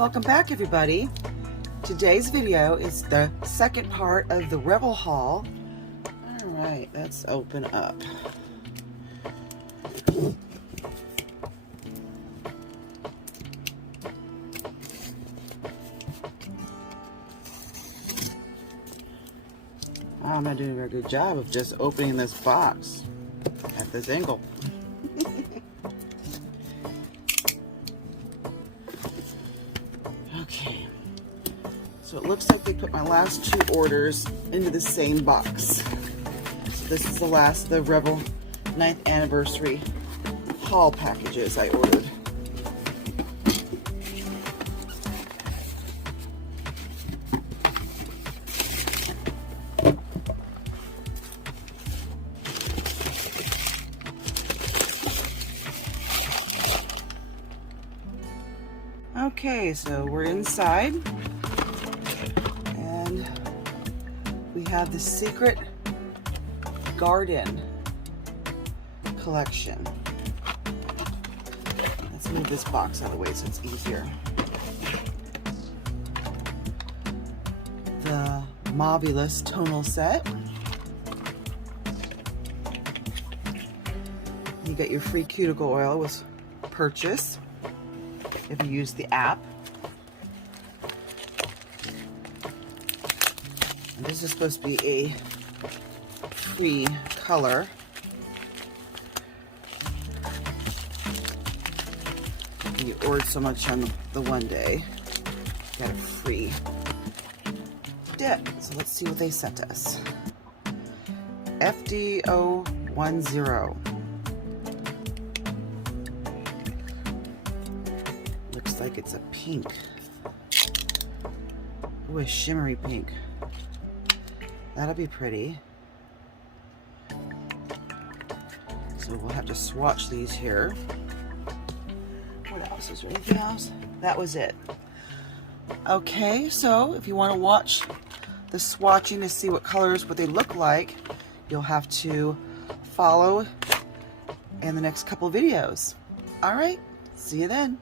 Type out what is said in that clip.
Welcome back, everybody. Today's video is the second part of the Revel haul. All right, let's open up. I'm not doing a very good job of just opening this box at this angle. Okay, so it looks like they put my last two orders into the same box. So this is the last of the Revel 9th anniversary haul packages I ordered. Okay, so we're inside, and we have the Secret Garden collection. Let's move this box out of the way so it's easier. The Mauvelous tonal set. You get your free cuticle oil with purchase if you use the app. And this is supposed to be a free color. And you ordered so much on the one day, you got a free dip. So let's see what they sent us. FDO10. Looks like it's a pink. Ooh, a shimmery pink. That'll be pretty. So we'll have to swatch these here. What else? Is there anything else? That was it. Okay, so if you want to watch the swatching to see what colors, what they look like, you'll have to follow in the next couple videos. All right, see you then.